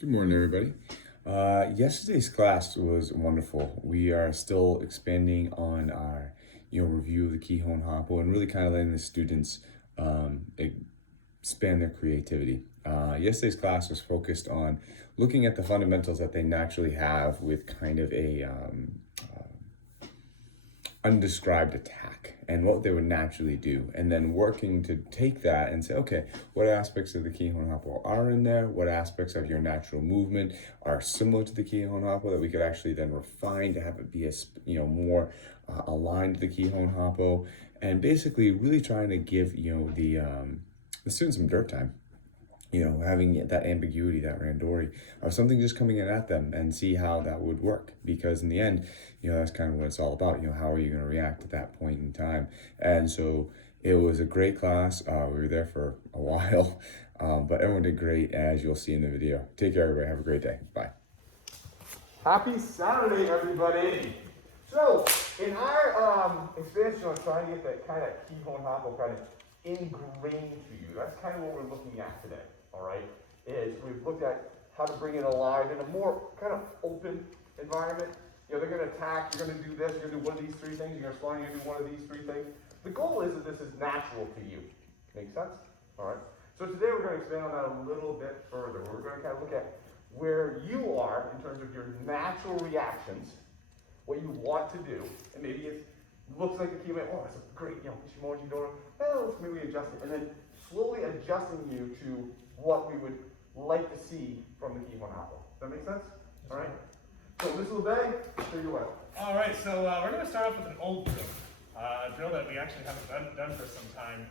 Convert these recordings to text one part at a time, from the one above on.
Good morning, everybody. Yesterday's class was wonderful. We are still expanding on our, review of the Kihon Happo and really kind of letting the students expand their creativity. Yesterday's class was focused on looking at the fundamentals that they naturally have with kind of a undescribed attack and what they would naturally do, and then working to take that and say, okay, what aspects of the Kihon Happo are in there? What aspects of your natural movement are similar to the Kihon Happo that we could actually then refine to have it be more aligned to the Kihon Happo, and basically really trying to give the students some dirt time. Having that ambiguity, that randori of something just coming in at them and see how that would work. Because in the end, that's kind of what it's all about. How are you going to react at that point in time? And so it was a great class. We were there for a while, but everyone did great, as you'll see in the video. Take care, everybody. Have a great day. Bye. Happy Saturday, everybody. So, in our expansion on trying to get that kind of Kihon Happo kind of ingrained to you, that's kind of what we're looking at today, all right? Is we've looked at how to bring it alive in a more kind of open environment. They're going to attack, you're going to do this, you're going to do one of these three things, you're going to spawn, you're going to do one of these three things. The goal is that this is natural to you. Make sense? All right? So today we're going to expand on that a little bit further. We're going to kind of look at where you are in terms of your natural reactions, what you want to do, and maybe it looks like the keyman, oh, that's a great, Shimoji Dora, well, let's maybe adjust it, and then slowly adjusting you to what we would like to see from the Kihon Happo. Does that make sense? All right? So, Mr. LeBay, show you what. All right, so we're going to start off with an old drill, a drill that we actually haven't done for some time.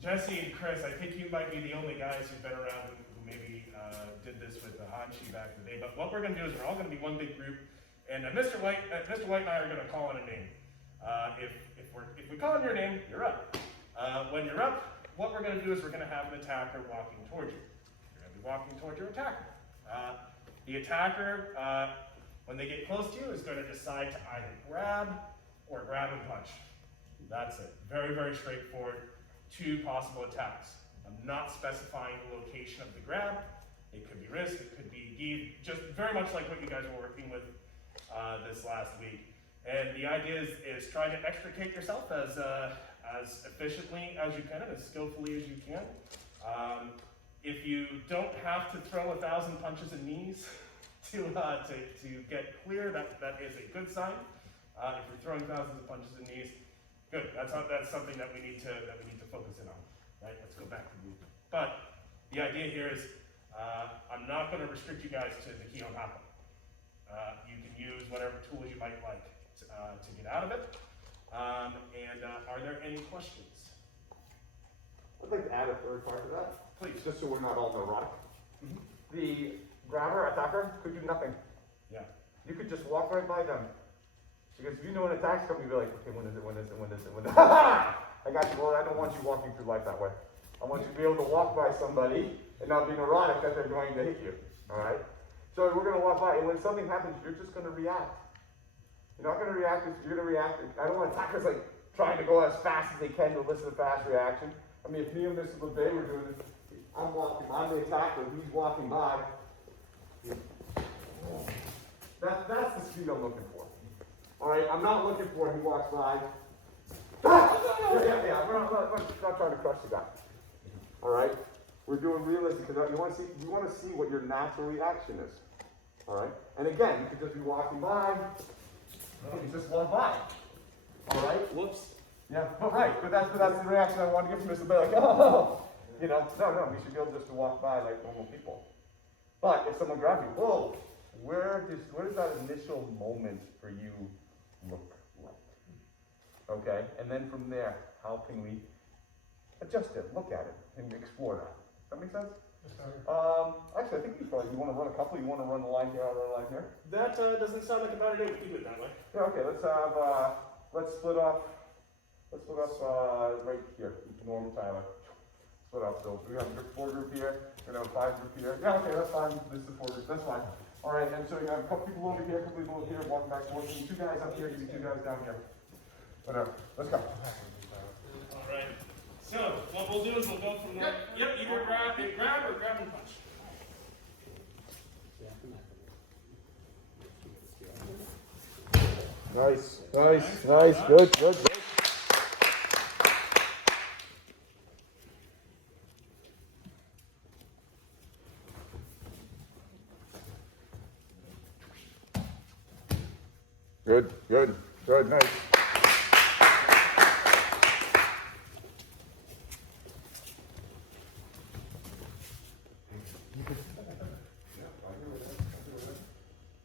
Jesse and Chris, I think you might be the only guys who've been around who maybe did this with the Hanshi back in the day. But what we're going to do is we're all going to be one big group, and Mr. White and I are going to call on a name. If we call on your name, you're up. When you're up, what we're going to do is we're going to have an attacker walking towards you. You're going to be walking towards your attacker. The attacker, when they get close to you, is going to decide to either grab or grab and punch. That's it. Very, very straightforward. Two possible attacks. I'm not specifying the location of the grab. It could be wrist, it could be gi, just very much like what you guys were working with this last week. And the idea is try to extricate yourself as efficiently as you can, as skillfully as you can. If you don't have to throw 1,000 punches and knees to get clear, that is a good sign. If you're throwing thousands of punches and knees, good. That's something that we need to focus in on. Right? Let's go back to the movement. But the idea here is I'm not going to restrict you guys to the Kihon Happo. You can use whatever tools you might like to get out of it. Are there any questions? I'd like to add a third part to that. Please. Just so we're not all neurotic. The grabber, attacker, could do nothing. Yeah. You could just walk right by them. Because if you know an attack's coming, you'll be like, okay, when is it? I got you. Well, I don't want you walking through life that way. I want you to be able to walk by somebody and not be neurotic that they're going to hit you. All right? So we're going to walk by, and when something happens, you're just going to react. You're not going to react, you're going to react. I don't want attackers like trying to go as fast as they can to elicit a fast reaction. I mean, if me and Mr. LeBay were doing this, I'm the attacker, he's walking by. That's the speed I'm looking for. All right, I'm not looking for he walks by. Yeah, we're not trying to crush the guy. All right, we're doing realistic because you want to see what your natural reaction is. All right, and again, you could just be walking by. You just walk by. All right. Whoops. Yeah. Oh, right. But that's the reaction I want to give from Mr. Bay. Like, oh, no. We should be able just to walk by like normal people. But if someone grabs you, whoa, where does that initial moment for you look like? Okay. And then from there, how can we adjust it, look at it, and explore that? Does that make sense? Actually, I think you want to run a couple. You want to run the line here, I'll run a line here. That doesn't sound like a bad idea. We can do it that way. Yeah, okay, let's split off right here, normal Tyler. Split off, so we have a 4 group here, we're going to have a 5 group here. Yeah, okay, that's fine, this is the 4 group, that's fine. All right, and so you have a couple people over here, a couple people over here, walking back towards you, 2 guys up here, you 2 guys down here. Whatever, let's go. All right. So what we'll do is we'll go from there. Yep, either grab or grab and punch. Nice, nice, nice. Good, good, good. Good, good, good, nice.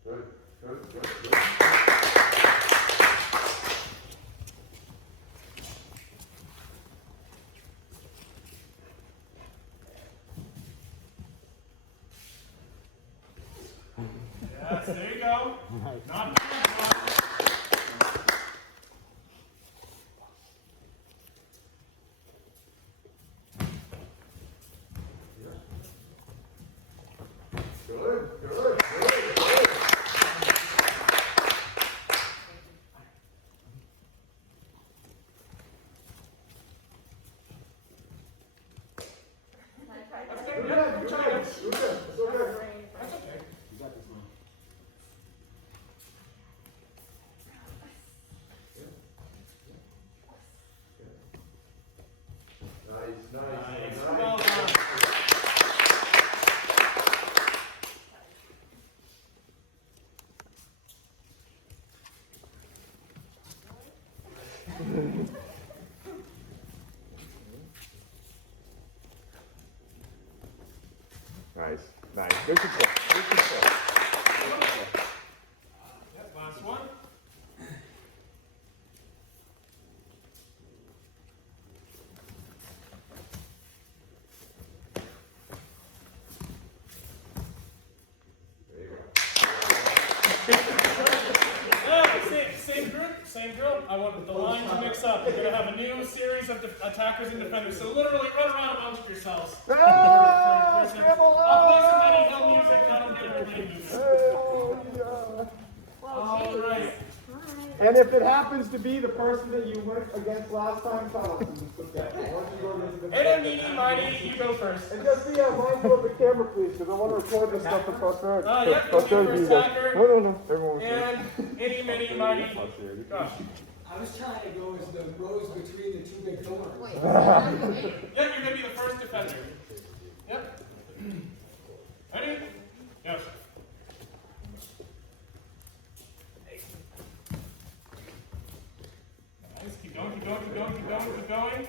Good, good, good, good. Yes, there you go. Not too much. Good, good, good, good. That's You're good. good, Yeah, you're try good, it. you're good, so good. That's okay. Nice, nice, Nice. nice. Well done. Nice, nice. Good control, good control. Yes, last one. There you go. Yeah, same drill. I want the line to mix up. You're gonna have a new series of attackers and defenders. So literally run around amongst yourselves. Ah, scramble! I'll play some Benny Hill music. That'll get everybody moving. Oh, yeah. All right. And if it happens to be the person that you went against last time, tell us. Okay. Why don't you go against the Any, meeny, miny, you go first. And just be mindful of the camera, please, because I want to record this stuff for posterity. Yep, you'll be first attacker. No. Everyone was And any, mini, miny. Gosh. I was trying to go as the rose between the two big thorns. Yep, you're gonna be the first defender. Yep. Ready? Yes. Nice. Keep going, keep going, keep going, keep going, keep going.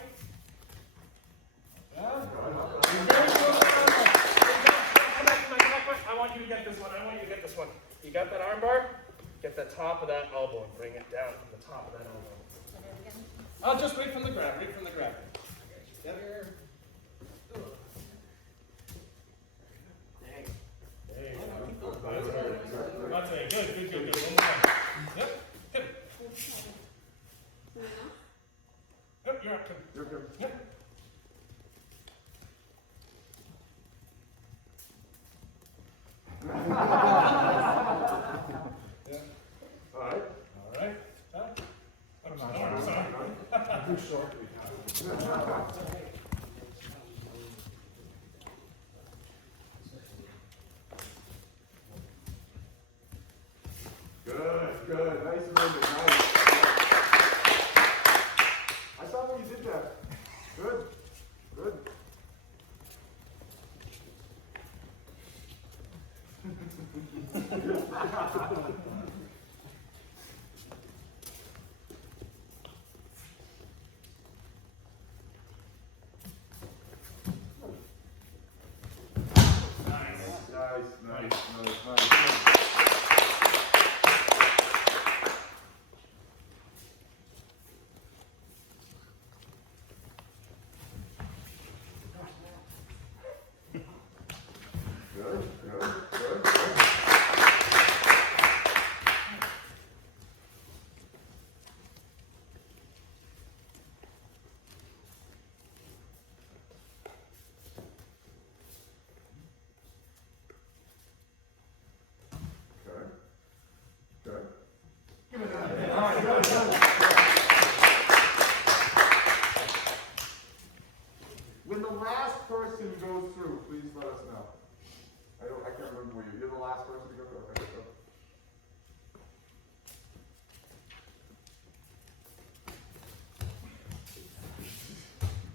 Yeah. You're very close to the armbar. Come back. I want you to get this one. I want you to get this one. You got that armbar? Get the top of that elbow and bring it down from the top of that elbow. I'll just right from the grab, right from the grab. Yep. There you go. That's it. Good. One more time. Yep. Good. Yep, you're up, Tim. You're good. Yep. All right. All right. I'm sorry. Too short. Good. Nice movement. Nice. I saw when you did that. Good. Nice. Good. When the last person goes through, please let us know. I can't remember where you're the last person to go through. Okay, go.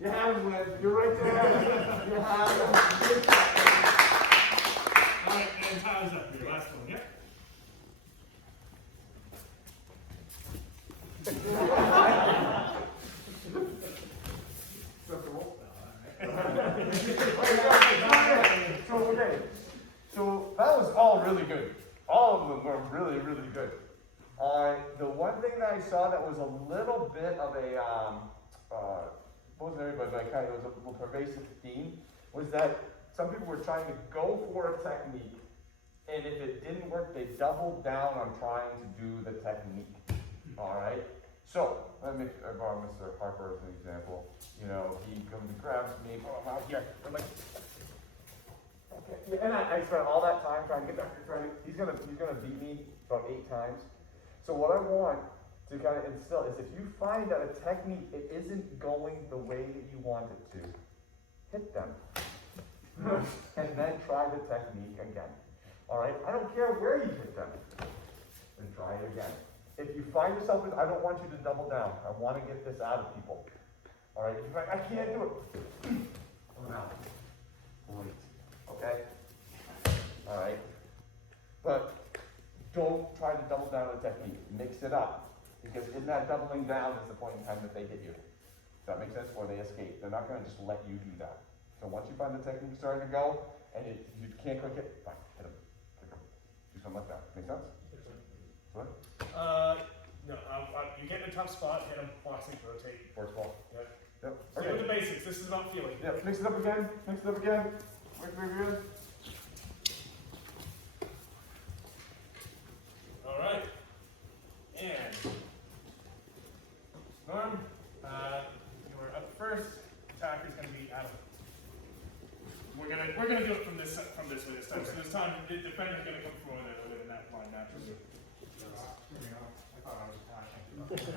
You have him, Lynn. You're right there. You have him. All right, and time's up. Your last one, yeah? Acceptable. So that was all really good. All of them were really, really good. The one thing that I saw that was a little bit of a, wasn't everybody, but kind of was a pervasive theme, was that some people were trying to go for a technique, and if it didn't work, they doubled down on trying to do the technique. All right. So let me borrow Mr. Harper as an example. You know, he comes and grabs me. Oh, I'm out here. I'm like, okay. Yeah, and I spent all that time trying to get back to he's gonna beat me about 8 times. So what I want to kind of instill is if you find that a technique it isn't going the way that you want it to, hit them. And then try the technique again. Alright? I don't care where you hit them. Then try it again. If you find yourself in, I don't want you to double down. I want to get this out of people. Alright? If you're like, I can't do it. I'm out. Great. Okay? Alright? But don't try to double down on the technique. Mix it up. Because in that doubling down is the point in time that they hit you. Does that make sense? Or they escape. They're not going to just let you do that. So once you find the technique starting to go, and you can't quite hit, fine, hit them. Kick them. Do something like that. Make sense? What? No, you get in a tough spot, hit them, boxing, rotate. Force ball. Yeah. Yep. Stay with the basics. This is about feeling. Yep. Mix it up again. Mix it up again. Mix it up again. All right. And Norm, you are up first. Attack is going to be Adam. We're gonna do it from this way this time. So this time the defender's going to come forward with a net line naturally. I thought I was attacking.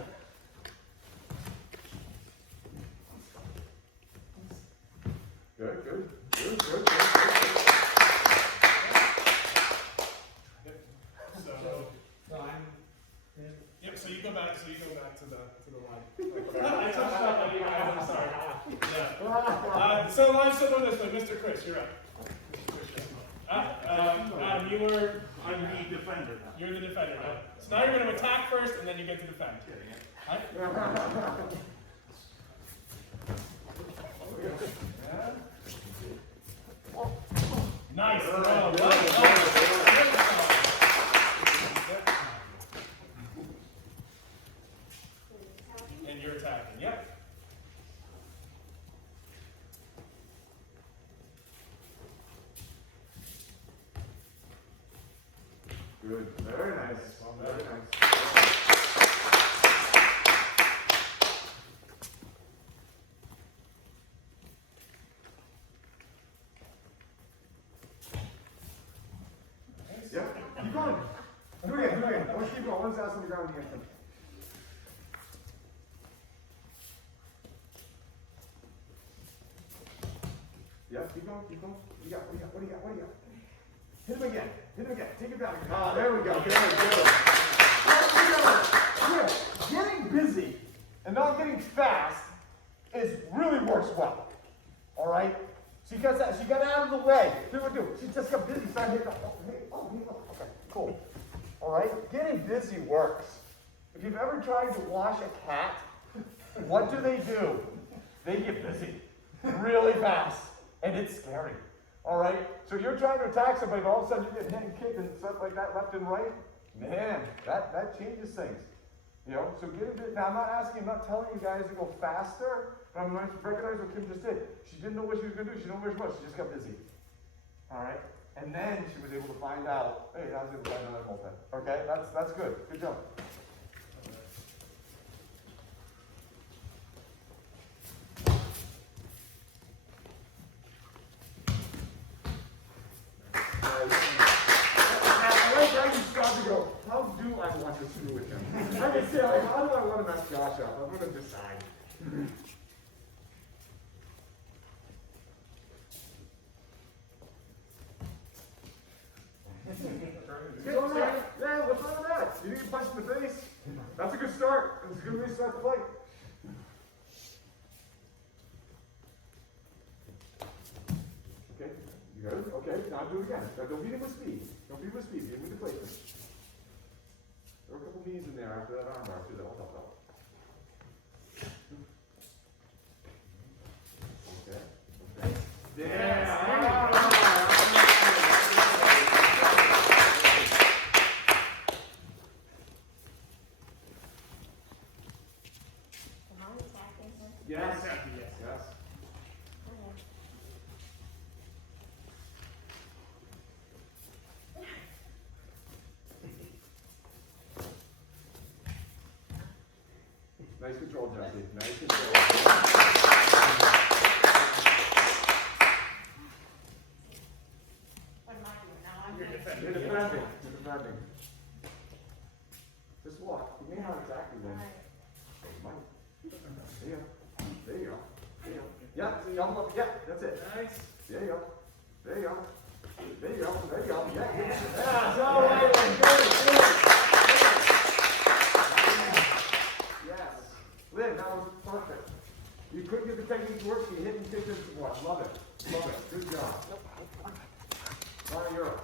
Good. So yep. So you go back to the line. I touched on you guys. I'm sorry. Yeah. So I'm still doing this one. Mr. Chris, you're up. You were. I'm the defender now. You're the defender now. So now you're going to attack first, and then you get to defend. Right? Nice. And you're attacking. Yep. Good. Very nice. Very nice. Yeah, keep going. Do it again. I want to keep going. I want to ask on the ground again. Yeah, keep going. What do you got? Hit him again. Take it back. Ah, there we go. Good. Getting busy and not getting fast really works well. All right? She got out of the way. Here's what do. She just got busy. Started hitting. Okay, cool. All right? Getting busy works. If you've ever tried to wash a cat, what do? They get busy really fast, and it's scary. All right? So you're trying to attack somebody, but all of a sudden you get hit and kicked and stuff like that left and right. Man, that changes things. You know, so get a bit. Now, I'm not telling you guys to go faster, but I'm going to recognize what Kim just did. She didn't know what she was going to do. She didn't know where she was. She just got busy. All right? And then she was able to find out, hey, I was able to find another multi. Okay? That's good. Good job. How do I want to screw with him? I can say, like, how do I want to mess Josh up? I'm going to decide. Yeah, what's wrong with that? You didn't get punched in the face. That's a good start. It's a good way to start the fight. Good. Okay, now do it again. Now don't beat it with speed. Don't beat it with speed. Beat it with the placement. There are a couple knees in there after that arm bar too. That will help out. Okay. Okay. Yeah. Yes. Yes. Yes. Nice control, Jesse. Nice control. What am I doing now? I'm You're doing- defending. You're defending. You're defending. Just walk. You may not exactly win. Alright. Hey, Mike. There you go. There you go. There you go. Yeah, double up. Yeah, that's it. Nice. There you go. There you go. There you go. There you go. Yeah. Yeah. So, good. Yes. Lynn, that was perfect. You couldn't get the technique to work, so you hit and take this one. Love it. Love it. Good job. All right, you're up.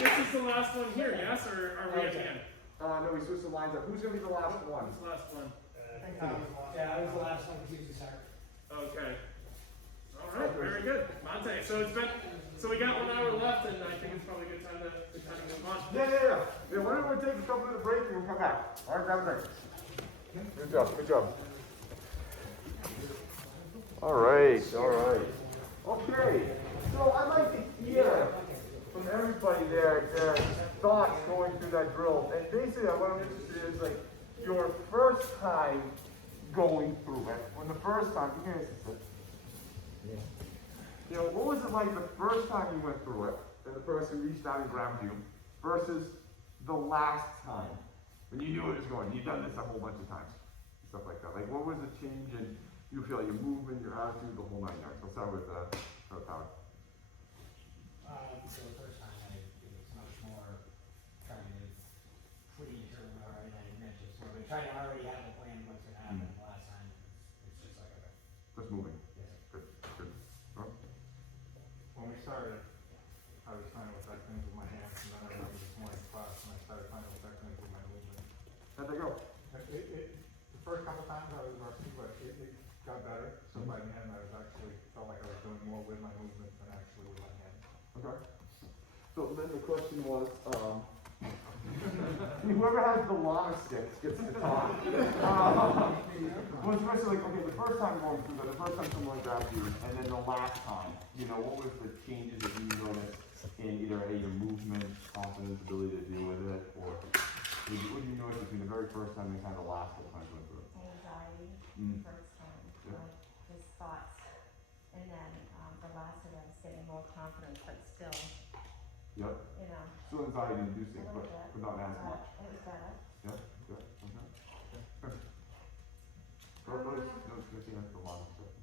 This is the last one here, yes, or are we at the end? No, we switched the lines up. Who's gonna be the last one? What's the last one? Yeah, I was the last one to use this hard. Okay. All right, very good. Monte, so we got 1 hour left, and I think it's probably a good time to move on. Yeah, why don't we take a couple minute break and we'll come back. All right, grab a drink. Good job, good job. All right. Okay, so I'd like to hear from everybody their thoughts going through that drill. And basically what I'm interested in is like your first time going through it. When the first time, you guys sit. You know, what was it like the first time you went through it and the person reached out and grabbed you versus the last time when you knew it was going? You've done this a whole bunch of times, stuff like that. Like, what was the change in you feel your movement, your attitude, the whole 9 yards? Let's start with Howard. So the first time it was much more trying to please or whatever, and I mentioned sort of trying to already have a plan what's gonna happen. The last time it's just like okay. Just moving. Yes. Good, good. Huh? When we started, I was trying to affect things with my hands, and then I remember this morning class, and I started trying to affect things with my movement. How'd they go? The first couple times I was rusty, but it got better. So by the end, I was actually felt like I was doing more with my movement than actually with my hands. Okay. So then the question was, whoever has the llama sticks gets to talk. Was especially like, okay, the first time going through that, the first time someone grabbed you, and then the last time, you know, what was the changes that you noticed in either your movement, confidence, ability to deal with it, or what do you notice between the very first time and kind of the last couple times you went through it? Anxiety, first time, Yeah. like his thoughts. And then the last of them was getting more confident, but still, Yep. you know, Still anxiety inducing, a but little bit. not as much. It was better. Yeah, good, okay. Go, that's the llama stick.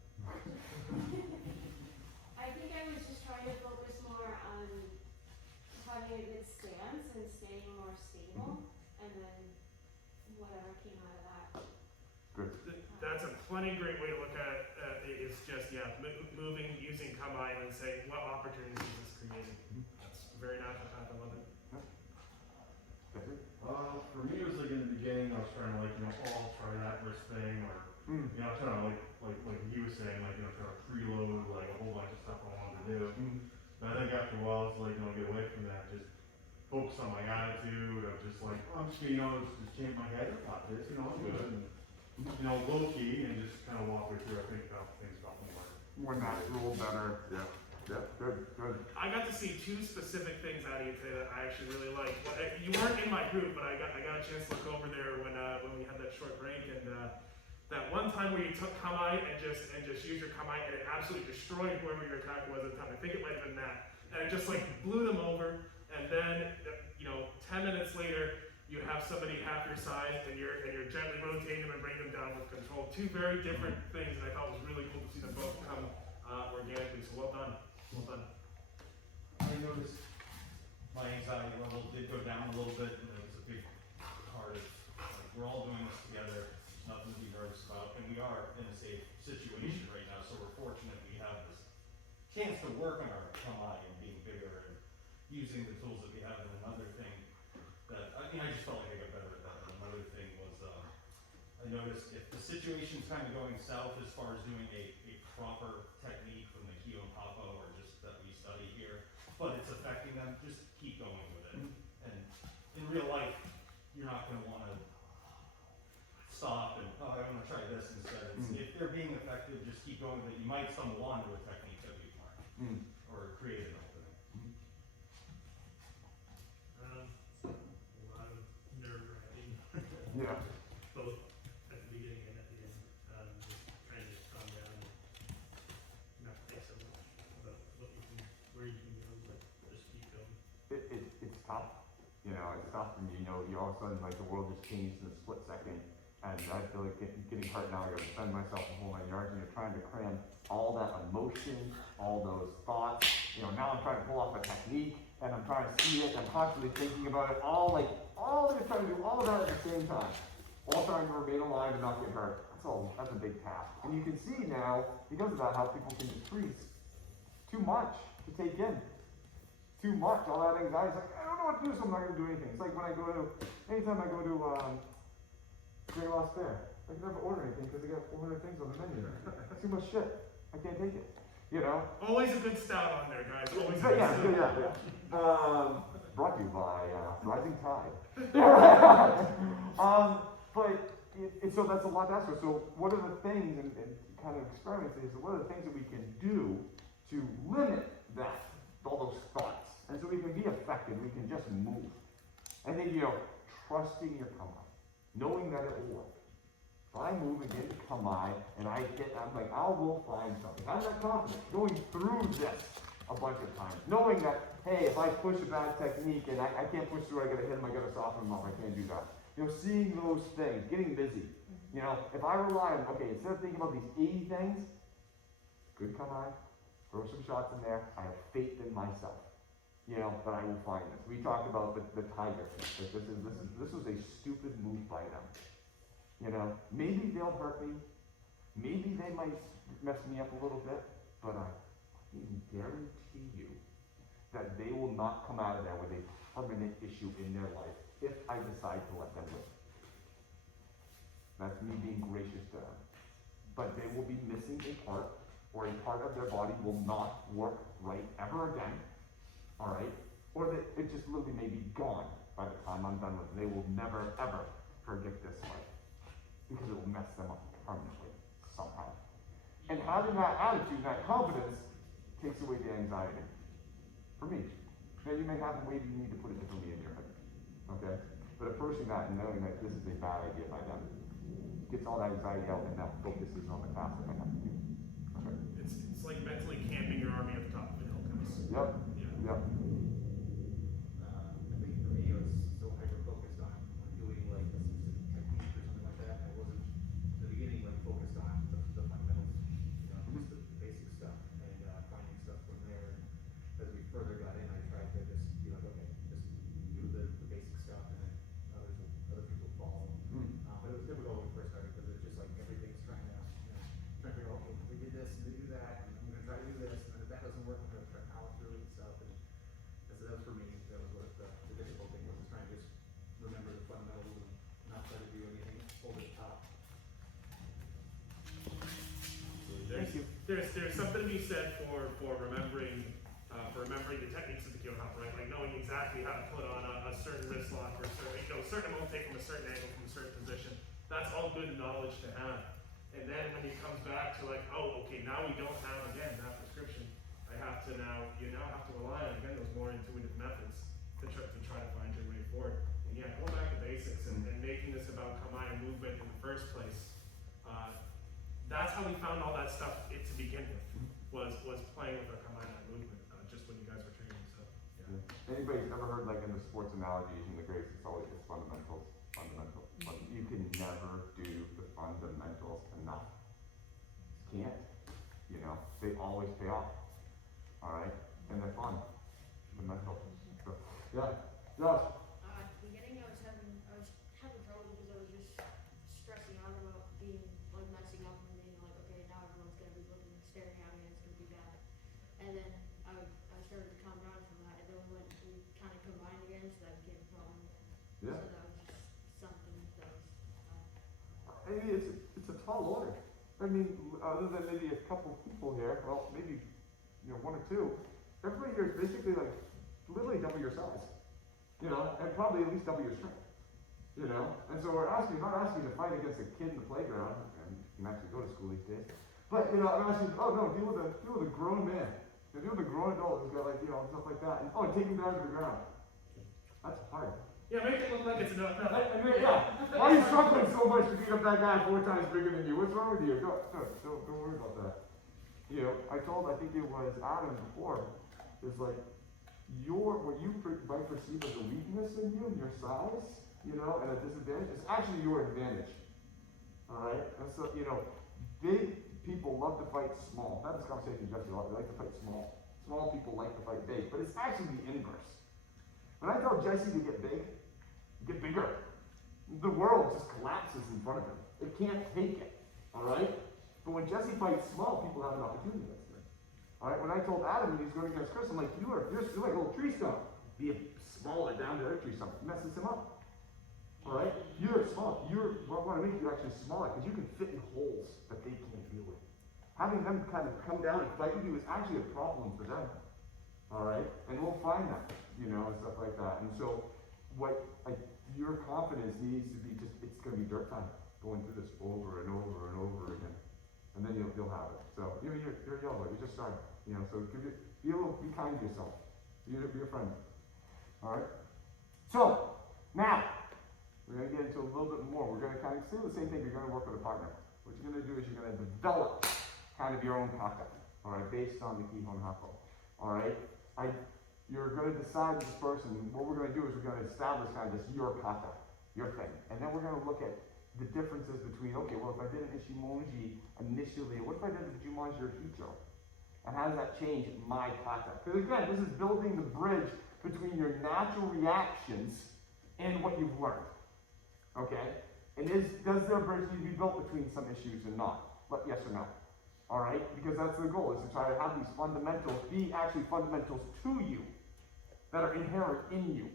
I think I was just trying to focus more on having a good stance and staying more stable, and then whatever came out of that. Good. That's a plenty great way to look at it. It's just, moving, using combine and saying, what opportunities is this creating? That's a very natural path. I love it. For me, it was like in the beginning, I was trying to try that wrist thing, or trying to like he was saying, trying to preload like a whole bunch of stuff I wanted to do. But I think after a while, it's like get away from that, just focus on my attitude of just like I'm just just change my head about this, I'm good, and low key, and just kind of walk me through. I think about things about more. More natural, better, yeah. Yeah, good. I got to see 2 specific things out of you today that I actually really liked. Well, you weren't in my group, but I got a chance to look over there when we had that short break, and that one time where you took Kamai and just used your Kamai and it absolutely destroyed whoever your attacker was at the time. I think it might have been that, and it just like blew them over. And then 10 minutes later, you have somebody half your size, and you're gently rotating them and bringing them down with control. 2 very different things, and I thought it was really cool to see them both come organically. So well done. Well done. noticed my anxiety level did go down a little bit, and it was a big part of, like, we're all doing this together, there's nothing to be nervous about, and we are in a safe situation right now, so we're fortunate we have this chance to work on our KMI and being bigger and using the tools that we have. And another thing that, I mean, I just felt like I got better at that, and another thing was, I noticed if the situation's kind of going south as far as doing a proper technique from the Kihon Happo or just that we study here, but it's affecting them, just keep going with it. And in real life, you're not going to want to stop and, oh, I want to try this instead. It's, if they're being effective, just keep going with it. You might stumble onto a technique that we've learned or create an opening. A lot of nerve-wracking. Yeah. Both at the beginning and at the end. Just trying to calm down and not think so much about what you can, where you can go, but just keep going. It's tough, you know, it's tough, and you know, you all of a sudden, like, the world just changed in a split second, and I feel like getting hurt now, I gotta defend myself in whole 9 yards, and you're trying to cram all that emotion, all those thoughts, you know, now I'm trying to pull off a technique, and I'm trying to see it, and I'm constantly thinking about it, all they're trying to do all of that at the same time, all trying to remain alive and not get hurt. That's a big task, and you can see now, because of that, how people can just freeze too much to take in. Too much, all that anxiety, it's like, I don't know what to do, so I'm not gonna do anything. It's like when I go to, anytime I go to, Great Lost Fair, I can never order anything because they got 400 things on the menu. That's too much shit. I can't take it. You know? Always a good stout on there, guys. Always a But good yeah. stout. Brought to you by Rising Tide. But so that's a lot to ask for. So what are the things, and kind of experimenting, so what are the things that we can do to limit that, all those thoughts? And so we can be effective, we can just move. I think, you know, trusting your Kamai, knowing that it will work. If I move and get to Kamai, and I'm like, I will find something. I'm not confident going through this a bunch of times, knowing that, hey, if I push a bad technique and I can't push through, I gotta hit him, I gotta soften him up, I can't do that. You know, seeing those things, getting busy. You know, if I rely on, okay, instead of thinking about these 80 things, good Kamai, throw some shots in there, I have faith in myself. You know, but I will find this. We talked about the tiger thing. Like this was a stupid move by them. You know, maybe they'll hurt me. Maybe they might mess me up a little bit, but I can guarantee you that they will not come out of there with a permanent issue in their life if I decide to let them live. That's me being gracious to them. But they will be missing a part, or a part of their body will not work right ever again. All right? Or that it just literally may be gone by the time I'm done with it. They will never, ever forget this life. Because it will mess them up permanently, somehow. And having that attitude, that confidence, takes away the anxiety. For me. Now you may have a way that you need to put it differently in your head. Okay? But approaching that and knowing that this is a bad idea by them gets all that anxiety out and now focuses on the task that I have to do. Okay? It's like mentally camping your army at the top of the hill, guys. Yep. Yeah. Yep. I think for me, I was so hyper-focused on doing like a specific technique or something like that. I wasn't, in the beginning, like focused on the fundamentals, you know, just the basic stuff and finding stuff from there. And as we further got in, I tried to just be like, okay, just do the basic stuff and then other people follow. But it was difficult when we first started because it's just like everything's trying to figure out, okay, we did this, we do that, and I'm gonna try to do this, and then if that doesn't work, I'm gonna try to power through it and stuff. And so that was for me, that was what the difficult thing was, trying to just remember the fundamentals and not try to do anything over the top. There's something to be said for remembering the techniques of the Kihon Happo, right? Like knowing exactly how to put on a certain wrist lock or certain move take from a certain angle from a certain position. That's all good knowledge to have. And then when it comes back to like, oh, okay, now we don't have again that prescription. You now have to rely on again those more intuitive methods to try to find your way forward. And yeah, going back to basics and making this about Kamai and movement in the first place. That's how we found all that stuff to begin with, was playing with our Kamai and movement, just when you guys were training. So yeah. Anybody's ever heard, like in the sports analogy using the grace, it's always just fundamentals. You can never do the fundamentals enough. Can't. You know, they always pay off. Alright? And they're fun. the mental. So, yeah, Josh. At the beginning, I was having trouble because I was just stressing out about being like messing up and being like, okay, now everyone's gonna be looking, staring at me, and it's gonna be bad. And then I started to calm down from that, and then we kind of combined again, so that became a problem. Yeah. So that was just something that was. I mean, it's a tall order. I mean, other than maybe a couple people here, well, maybe, one or two, everybody here is basically like literally double your size, and probably at least double your strength, and so we're not asking you to fight against a kid in the playground, and you can actually go to school these days, but, I'm asking you, oh no, deal with a grown man, deal with a grown adult who's got stuff like that, and take him down to the ground. That's hard. Yeah, make it look like it's enough. No. I mean, yeah. Why are you struggling so much to beat up that guy 4 times bigger than you? What's wrong with you? Don't worry about that. I think it was Adam before, is like, what you might perceive as a weakness in you, and your size, and a disadvantage, is actually your advantage. Alright? And so, big people love to fight small. That is a conversation Jesse a lot. They like to fight small. Small people like to fight big, but it's actually the inverse. When I tell Jesse to get bigger, the world just collapses in front of him. It can't take it, all right? But when Jesse fights small, people have an opportunity against him. All right, when I told Adam he's going against Chris, I'm like, you're like a little tree stump. Be a smaller, down to earth tree stump. It messes him up. All right? You're small. What I want to make you actually smaller, because you can fit in holes that they can't deal with. Having them kind of come down and fight with you is actually a problem for them. All right? And we'll find that, and stuff like that. And so, your confidence needs to be it's going to be dirt time going through this over and over and over again. And then you'll have it. So, you're young, you're just starting. So be kind to yourself. Be a friend. All right? So, now, we're going to get into a little bit more. We're going to kind of do the same thing. You're going to work with a partner. What you're going to do is you're going to develop kind of your own kata, all right, based on the Kihon Happo. All right? You're going to decide this person. What we're going to do is we're going to establish kind of this your kata, your thing. And then we're going to look at the differences between, okay, well, if I did an Ishimonji initially, what if I did the Jumonji or Hicho? And how does that change my kata? Because again, this is building the bridge between your natural reactions and what you've learned. Okay? And does there a bridge need to be built between some issues and not? But yes or no? Alright? Because that's the goal, is to try to have these fundamentals be actually fundamentals to you that are inherent in you.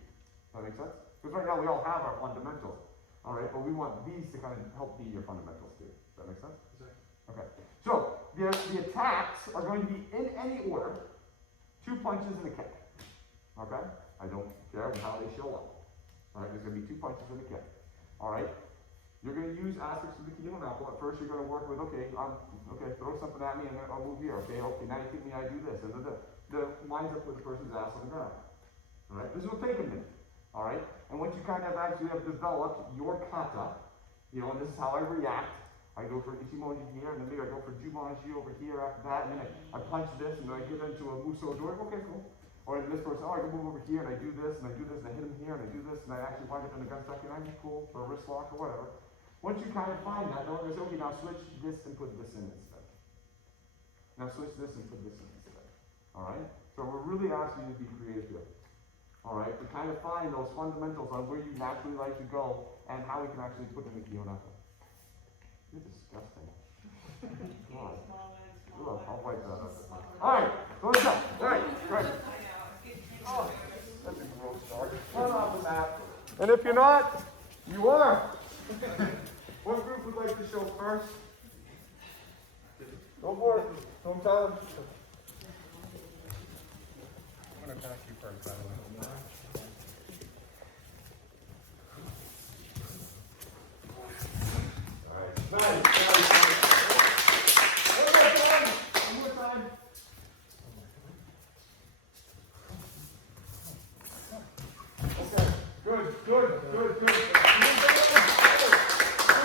Does that make sense? Because right now we all have our fundamentals. Alright? But we want these to kind of help be your fundamentals too. Does that make sense? Okay. So, the attacks are going to be in any order. 2 punches and a kick. Okay? I don't care how they show up. Alright? There's going to be 2 punches and a kick. Alright? You're going to use aspects of the Kihon Happo. At first, you're going to work with, okay, throw something at me and then I'll move here. Okay, now you think me, I do this. And the lines up with the person's ass on the ground. Alright? This will take a minute. Alright? And once you kind of actually have developed your kata, and this is how I react. I go for Ichimonji here, and then maybe I go for Jumonji over here after that, and then I punch this, and then I get into a Muso Doi. Okay, cool. Or this person, I can move over here, and I do this, and I do this, and I hit him here, and I do this, and I actually wind up in the gun second. I'm cool for a wrist lock or whatever. Once you kind of find that, then we're going to say, okay, now switch this and put this in instead. Now switch this and put this in instead. Alright? So we're really asking you to be creative here. Alright? To kind of find those fundamentals on where you naturally like to go and how we can actually put in the Kihon Happo. You're disgusting. God. Ugh, I'll wipe that up. Alright, so let's go. Alright, great. Oh, that's a gross start. Turn off the map. And if you're not, you are. What group would like to show first? Go for it. Don't tell them. I'm going to attack you first, by the way. Alright. Nice. One more time. Okay. Good. We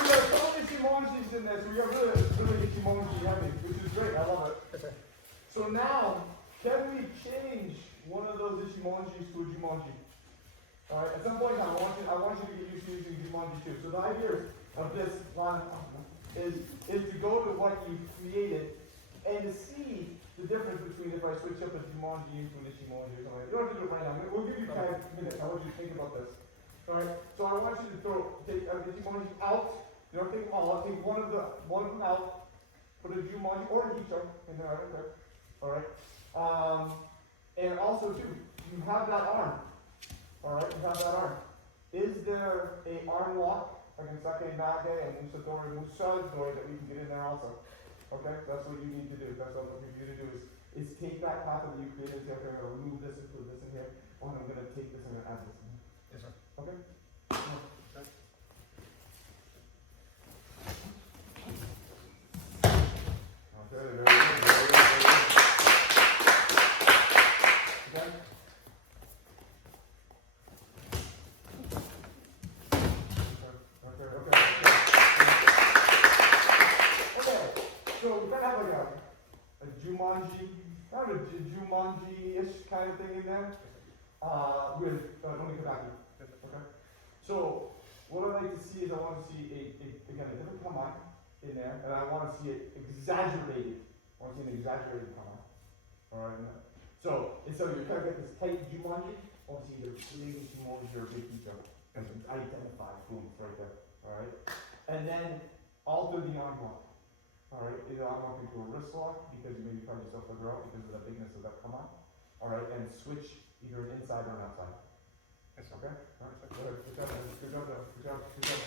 got so many Ichimonjis in this. We got really Ichimonji heavy, which is great. I love it. So now, can we change one of those Ichimonjis to a Jumonji? Alright, at some point in time, I want you to get used to using Jumonji too. So the idea of this line is to go to what you created and to see the difference between if I switch up the Jumanji into an Ichimonji or something. You don't have to do it right now. We'll give you 5 minutes. I want you to think about this. Alright? So I want you to take the Ichimonji out. You don't take them all out. Take one of them out. Put a Jumanji or a Hicho in there. I don't care. Alright? And also too, you have that arm. Alright? You have that arm. Is there a arm lock? Like in Sake Nage and Musadori Musadori that we can get in there also. Okay? That's what you need to do. That's what we need to do is take that path that you created and say, okay, I'm going to remove this and put this in here. Oh, and I'm going to take this and I'm going to add this in here. Yes, sir. Okay? Okay, very good, very good, very good. Okay? Okay, so we kind of have like a Jumanji, kind of a Jumanji-ish kind of thing in there, with Onikadaki. Okay? So, what I'd like to see is I want to see again, a different Kamai in there, and I want to see it exaggerated. I want to see an exaggerated Kamai. Alright? So, instead of you kind of get this tight Jumanji, I want to see either big Jumanji or big Hicho. And identify, boom, right there. Alright? And then alter the arm lock. Alright? Either arm lock into a wrist lock because you maybe find yourself further out because of the bigness of that Kamai. Alright? And switch either an inside or an outside. Yes, okay? Alright, good. Good job, man. Good job, though. Good job. Good job.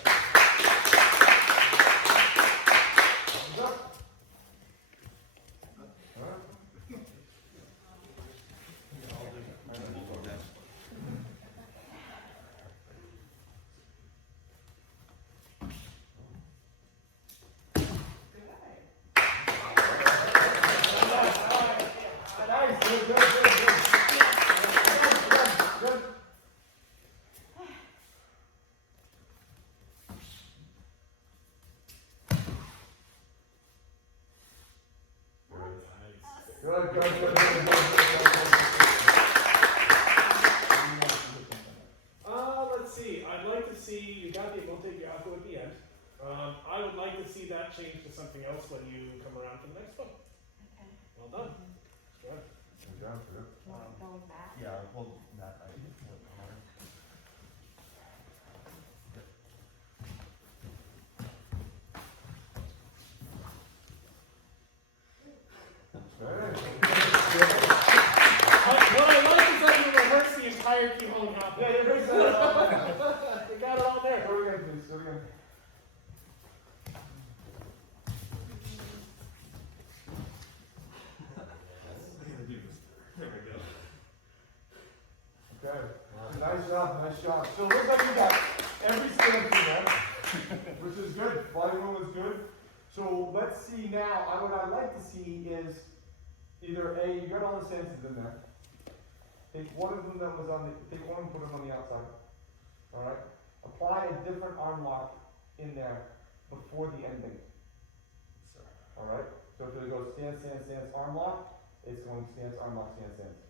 Good job. Alright. Nice. Good, good, good, good. Good, good. Good, good, good, good, good, good. Let's see. I'd like to see, you got the Monte Giaco at the end. I would like to see that change to something else when you come around for the next one. Okay. Well done. Good. Good job, good. Going back. Yeah, well, that, I think, What I like is that you rehearse the entire Kihon Happo. Yeah, you're right. You got it all there. Do it again, please. Do it again. there we go. Okay. Nice job, nice job. So it looks like you got every stance in there, which is good. Body movement is good. So let's see now. What I'd like to see is either A, you got all the stances in there. Take one of them that was on the, take one and put them on the outside. Alright? Apply a different arm lock in there before the ending. Alright? So if it goes stance, stance, stance, arm lock, it's going stance, arm lock, stance, stance.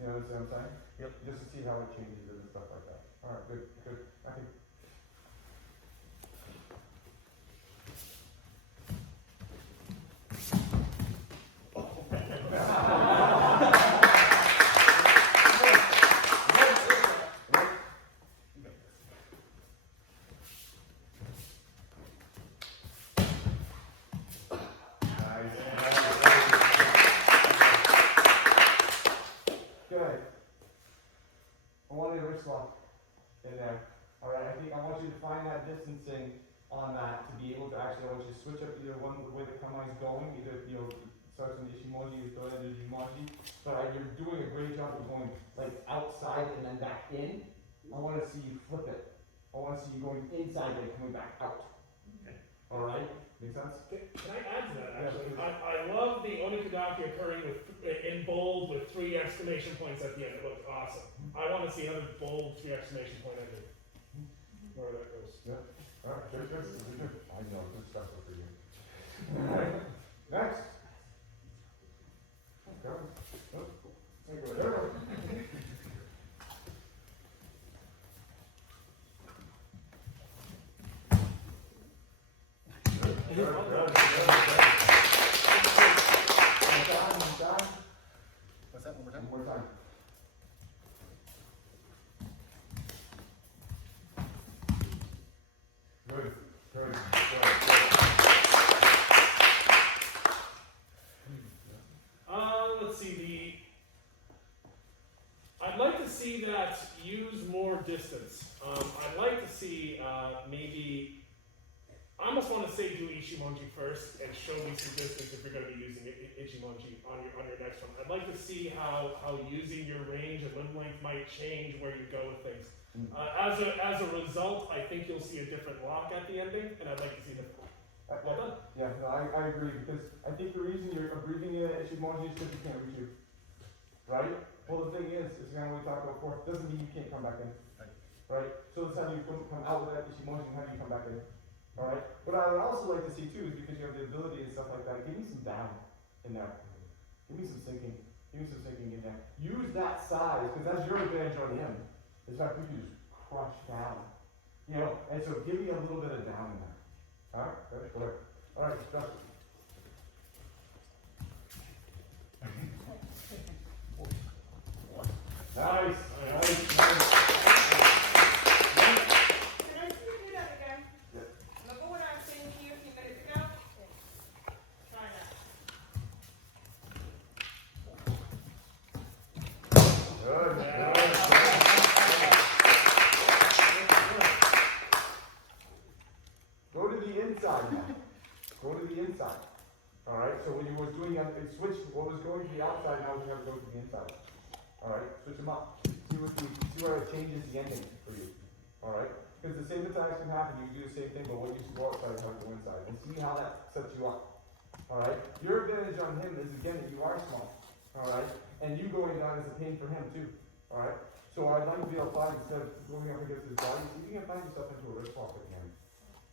You know what I'm saying? Yep. Just to see how it changes it and stuff like that. Alright, good, good. I think. Good. I want a wrist lock in there. Alright, I think I want you to find that distancing on that to be able to actually, I want you to switch up either one, the way the Kamai is going, either, you know, starts in the Ishimoji, you throw it into the Jumanji. But you're doing a great job of going like outside and then back in. I want to see you flip it. I want to see you going inside and coming back out. Okay. Alright? Make sense? Can I add to that, actually? Yes, I love the Onikadaki occurring with, in bold with 3 exclamation points at the end. It looks awesome. I want to see another bold 3 exclamation point ending. Where that goes. Yeah. Alright, good, good, good, good. I know, good stuff for you. Alright, next. Okay. Oh, there we go. Good, good, good, good, good. I'm done. let's see, I'd like to see that use more distance. I'd like to see maybe, I almost want to say do Ichimonji first and show me some distance if you're going to be using Ichimonji on your next one. I'd like to see how using your range and limb length might change where you go with things. As a result, I think you'll see a different lock at the ending, and I'd like to see different. Well done. Yeah, no, I agree, because I think the reason you're breathing in Ichimonji is because you can't reach you. Right? Well, the thing is kind of what we talked about before, doesn't mean you can't come back in. Right? So that's how you come out with that Ichimonji, and how do you come back in? Alright? What I would also like to see too is because you have the ability and stuff like that, give me some down in there. Give me some sinking. Give me some sinking in there. Use that size, because that's your advantage on him. Is that you can just crush down. You know, and so give me a little bit of down in there. Alright? Good. Alright, Justin. Nice. Can I see you do that again? Yeah. Remember what I was saying to you a few minutes ago? Try that. Good. Go to the inside now. Go to the inside. Alright, so when you were doing it switch, what was going to the outside, now we have to go to the inside. Alright, switch them up. See where it changes the ending for you. Alright? Because the same attacks can happen, you can do the same thing, but when you go outside, you have to go inside. And see how that sets you up. Alright? Your advantage on him is again that you are small. Alright? And you going down is a pain for him too. Alright? So I'd like to be able to find, instead of going up against his body, see if you can find yourself into a wrist lock at the end.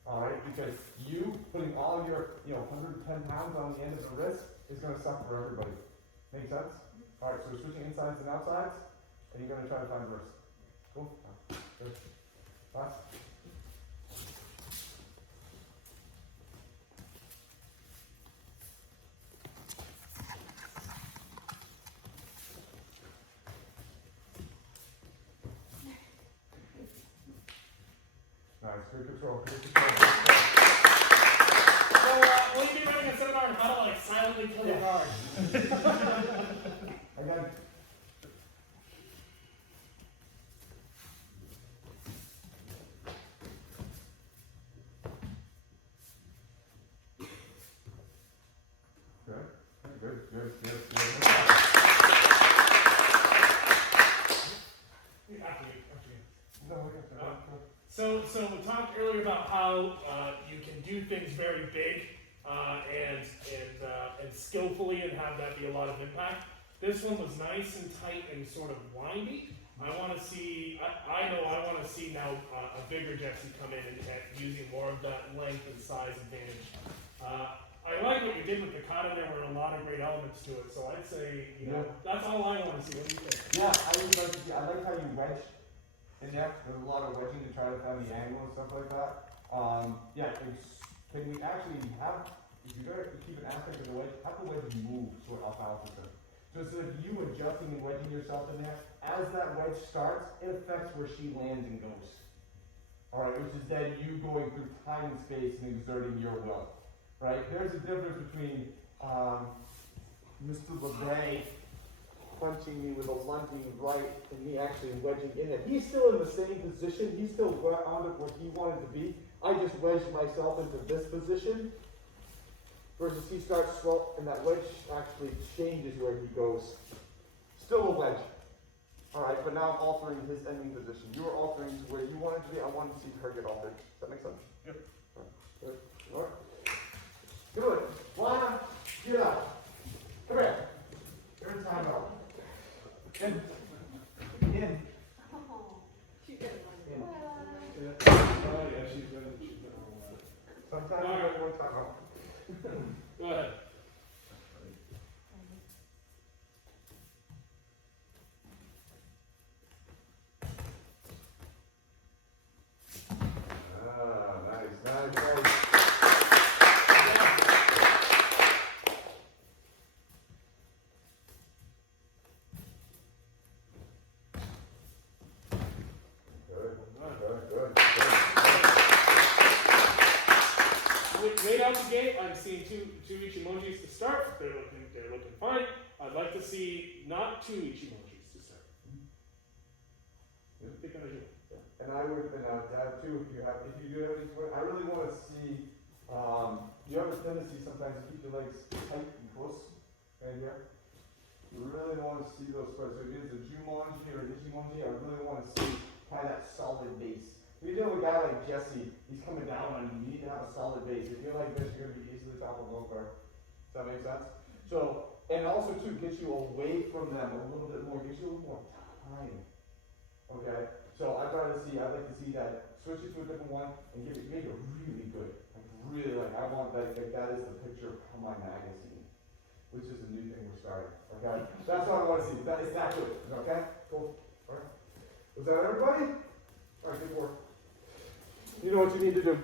Alright? Because you putting all your 110 pounds on the end of the wrist is going to suck for everybody. Make sense? Alright, so we're switching insides and outsides, and you're going to try to find the wrist. Cool? Good. Last. Nice, good control, good control. So, will you be running a seminar on how to like silently kill your guard? Again. Good. So we talked earlier about how you can do things very big and skillfully and have that be a lot of impact. This one was nice and tight and sort of windy. I want to see. I know I want to see now a bigger Jesse come in and using more of that length and size advantage. I like what you did with the kata. There were a lot of great elements to it. So I'd say that's all I want to see. What do you think? Yeah, I like how you wedge in there. There's a lot of wedging to try to find the angle and stuff like that. Can we actually have, if you're going to keep an aspect of the wedge, have the wedge move so it alfalfa them. So instead of you adjusting and wedging yourself in there, as that wedge starts, it affects where she lands and goes. Alright, which is then you going through time and space and exerting your will. Right? There's a difference between Mr. LeVay punching me with a lunging right and me actually wedging in it. He's still in the same position. He's still on it where he wanted to be. I just wedged myself into this position versus he starts slow and that wedge actually changes where he goes. Still a wedge. Alright, but now I'm altering his ending position. You were altering to where you wanted to be. I wanted to see her get altered. Does that make sense? Yep. Good. Alright. Good. Lana, get up. Come here. Your time out. In. She did it. Yeah, she's been. Sometimes you get one time out. Go ahead. Nice. Right out the gate, I'm seeing two Ichimojis to start. They're looking fine. I'd like to to see not two Ichimonjis to start. They gotta do it. And I would, and Dad too, if you do have any, I really want to see, you have a tendency sometimes to keep your legs tight and close, right here. You really want to see those spreads. So if it's a Jumonji or an Ichimonji, I really want to see kind of that solid base. If you deal with a guy like Jesse, he's coming down on you, you need to have a solid base. If you're like this, you're going to be easily top of low guard. Does that make sense? So, and also too, get you away from them a little bit more, gives you a little more time. Okay? So I'd like to see that, switch it to a different one and make it really good. Like really, like I want that, like that is the picture of my magazine, which is a new thing we're starting. Okay? That's what I want to see. That is that good. Okay? Cool. Alright. Was that everybody? Alright, good work. You know what you need to do.